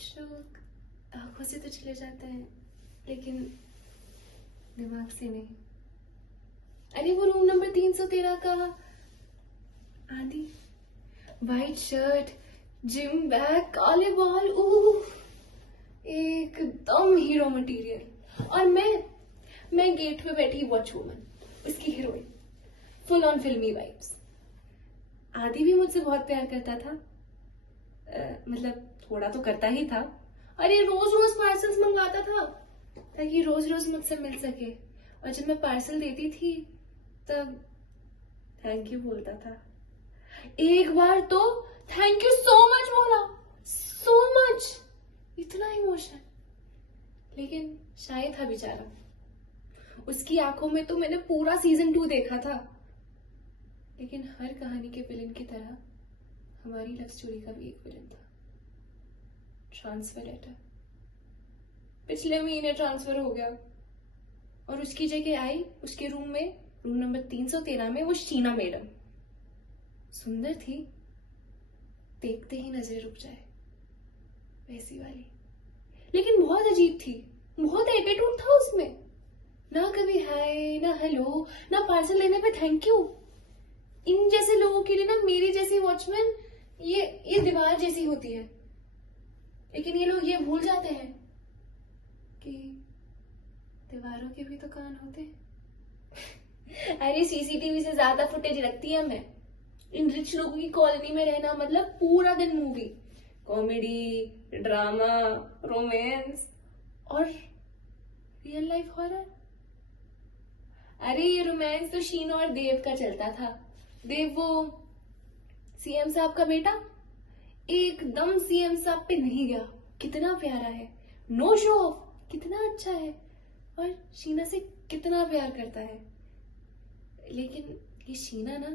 कुछ लोग आंखों से तो चले जाते हैं लेकिन दिमाग से नहीं। अरे वो रूम नंबर 313 का आदि, वाइट शर्ट, जिम बैग, काले बाल, एकदम हीरो मटेरियल। और मैं गेट पे बैठी वॉच वुमन, उसकी हीरोइन, फुल ऑन फिल्मी वाइब्स। आदि भी मुझसे बहुत प्यार करता था, मतलब थोड़ा तो करता ही था। अरे रोज रोज पार्सल्स मंगवाता था ताकि रोज रोज मुझसे मिल सके, और जब मैं पार्सल देती थी तब थैंक यू बोलता था। एक बार तो थैंक यू सो मच बोला, सो मच, इतना इमोशन। लेकिन शायद था बेचारा, उसकी आंखों में तो मैंने पूरा सीजन 2 देखा था। लेकिन हर कहानी के विलन की तरह हमारी लव स्टोरी का भी एक विलन था, ट्रांसफर लेटर। पिछले महीने ट्रांसफर हो गया और उसकी जगह आई उसके रूम में, रूम नंबर 313 में, वो शीना मैडम। सुंदर थी, देखते ही नजर रुक जाए वैसी वाली, लेकिन बहुत अजीब थी, बहुत एटीट्यूड था उसमें। ना कभी हाय, ना हेलो, ना पार्सल लेने पे थैंक यू। इन जैसे लोगों के लिए ना, मेरी जैसी वॉचमैन ये दीवार जैसी होती है। लेकिन ये लोग ये भूल जाते हैं कि दीवारों के भी तो कान होते हैं। अरे सीसीटीवी से ज्यादा फुटेज रखती है मैं। इन रिच लोगों की कॉलोनी में रहना मतलब पूरा दिन मूवी, कॉमेडी, ड्रामा, रोमांस और रियल लाइफ हॉरर। अरे ये रोमांस तो शीना और देव का चलता था। देव वो सीएम साहब का बेटा, एकदम सीएम साहब पे नहीं गया, कितना प्यारा है, नो शो ऑफ, कितना अच्छा है, और शीना से कितना प्यार करता है। लेकिन ये शीना ना,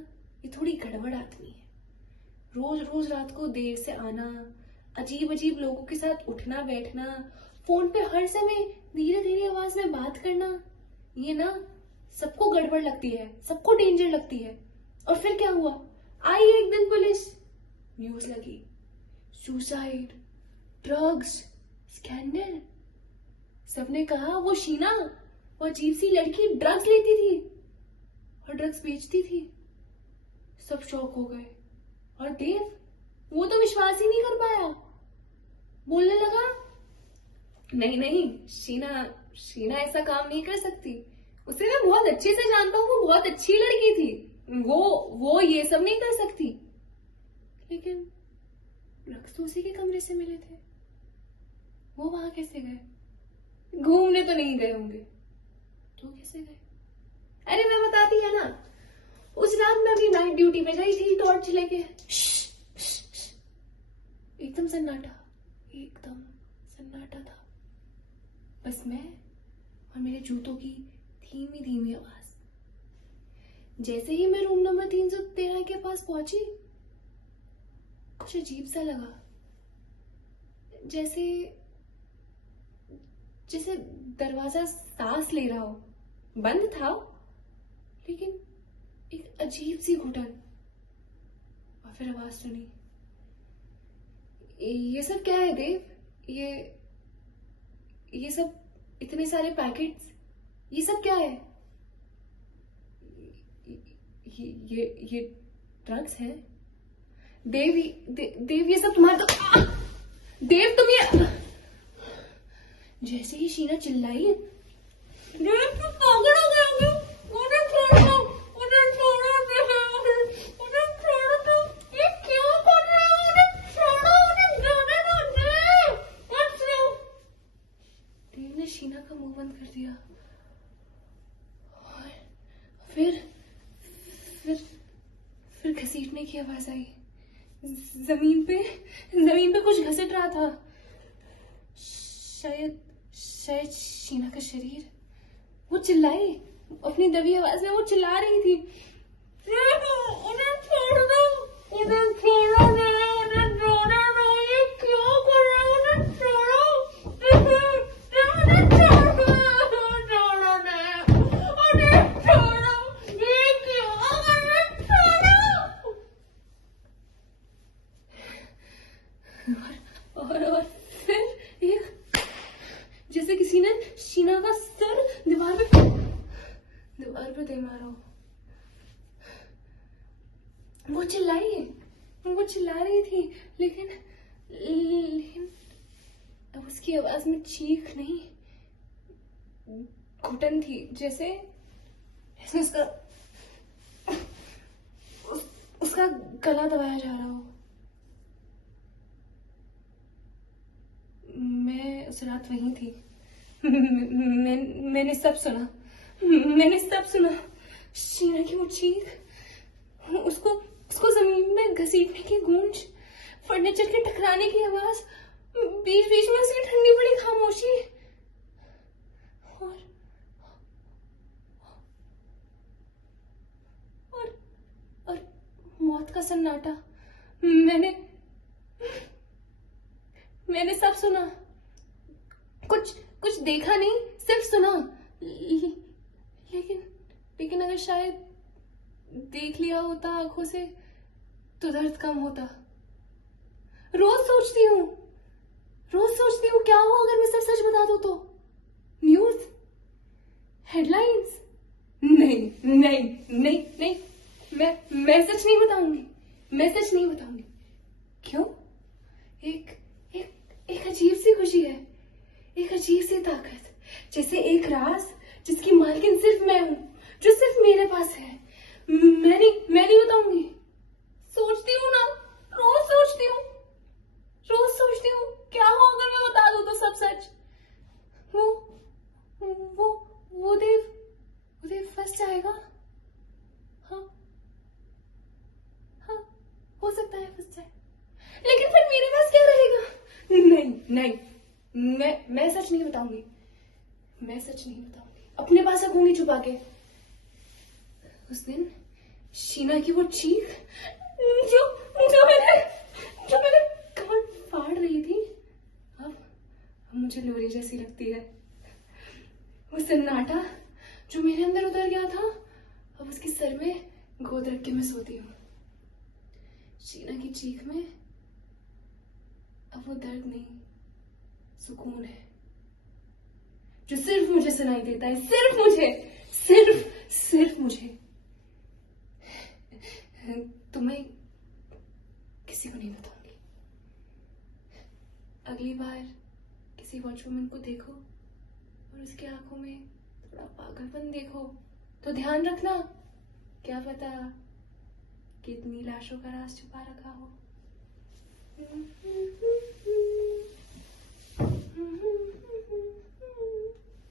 ये थोड़ी गड़बड़ आदमी है। रोज रोज रात को देर से आना, अजीब अजीब लोगों के साथ उठना बैठना, फोन पे हर समय धीरे धीरे आवाज में बात करना, ये ना सबको गड़बड़ लगती है, सबको डेंजर लगती है। और फिर क्या हुआ, आई एक दिन पुलिस, न्यूज लगी, सुसाइड, ड्रग्स, स्कैंडल। सबने कहा वो शीना, वो अजीब सी लड़की ड्रग्स लेती थी और ड्रग्स बेचती थी। सब शॉक हो गए। और देव, वो तो विश्वास ही नहीं कर पाया, बोलने लगा नहीं नहीं, शीना ऐसा काम नहीं कर सकती, उसे मैं बहुत अच्छे से जानता हूँ, वो बहुत अच्छी लड़की थी, वो ये सब नहीं कर सकती। लेकिन ड्रग्स तो उसी के कमरे से मिले थे, वो वहां कैसे गए? घूमने तो नहीं गए होंगे, तो कैसे गए? अरे मैं बताती है ना, उस रात मैं अपनी नाइट ड्यूटी पे गई थी टॉर्च लेके। एकदम सन्नाटा था, बस मैं और मेरे जूतों की धीमी धीमी आवाज। जैसे ही मैं रूम नंबर 313 के पास पहुंची, कुछ अजीब सा लगा, जैसे दरवाजा सांस ले रहा हो। बंद था लेकिन एक अजीब सी घुटन, और फिर आवाज सुनी, ये सब क्या है देव? ये सब इतने सारे पैकेट्स, ये सब क्या है? ये ड्रग्स है देव। देव ये सब तुम्हारा तो देव, तुम ये। जैसे ही शीना चिल्लाई, देव तुम पागल हो गए, मुझे छोड़ो, मुझे छोड़ो, मुझे छोड़ो, तुम ये क्यों कर रहे हो? मुझे छोड़ो, मुझे जाने दो, देव मत लो। देव ने शीना का मुंह बंद कर दिया, और फिर घसीटने की आवाज आई। जमीन पे कुछ घसीट रहा था, शायद शीना का शरीर। वो चिल्लाई, अपनी दबी आवाज में वो चिल्ला रही थी, उन्हें छोड़ दो, उन्हें छोड़ो, उन्हें छोड़ो, ये क्यों कर रहे हो? उन्हें छोड़ो, उन्हें छोड़ो, उन्हें छोड़ो, ये क्यों कर रहे हो? और शीना का सिर दीवार पे दे मारा हो। वो चिल्ला रही थी, लेकिन अब उसकी आवाज में चीख नहीं, घुटन थी, जैसे उसका गला दबाया जा रहा हो। मैं उस रात वहीं थी। मैंने सब सुना। शीना की वो चीख, उसको जमीन में घसीटने की गूंज, फर्नीचर के टकराने की आवाज, बीच बीच में उसकी ठंडी पड़ी खामोशी, और मौत का सन्नाटा। मैंने सब सुना, कुछ देखा नहीं, सिर्फ सुना। लेकिन अगर शायद देख लिया होता आंखों से तो दर्द कम होता। रोज सोचती हूँ क्या हो अगर मैं सब सच बता दूं तो। न्यूज, हेडलाइंस, नहीं, मैं सच नहीं बताऊंगी। क्यों? एक अजीब सी खुशी है, एक अजीब सी ताकत, जैसे एक राज जिसकी मालकिन सिर्फ मैं हूं, जो सिर्फ मेरे पास है। मैं नहीं बताऊंगी। सोचती हूँ ना, रोज सोचती हूँ क्या हो अगर मैं बता दूं तो सब सच। वो देव फंस जाएगा। हाँ, हो सकता है फंस जाए, लेकिन फिर मेरे पास क्या रहेगा? नहीं, मैं सच नहीं बताऊंगी। अपने पास रखूंगी छुपा के। उस दिन शीना की वो चीख, जो मैंने कान फाड़ रही थी, अब मुझे लोरी जैसी लगती है। वो सन्नाटा जो मेरे अंदर उतर गया था, अब उसके सर में गोद रख के मैं सोती हूँ। शीना की चीख में अब वो दर्द नहीं, सुकून है, जो सिर्फ मुझे सुनाई देता है, सिर्फ मुझे। तुम्हें किसी को नहीं बताऊंगी। अगली बार किसी वॉचवुमन को देखो और उसकी आंखों में थोड़ा पागलपन देखो तो ध्यान रखना, क्या पता कितनी लाशों का राज छुपा रखा हो।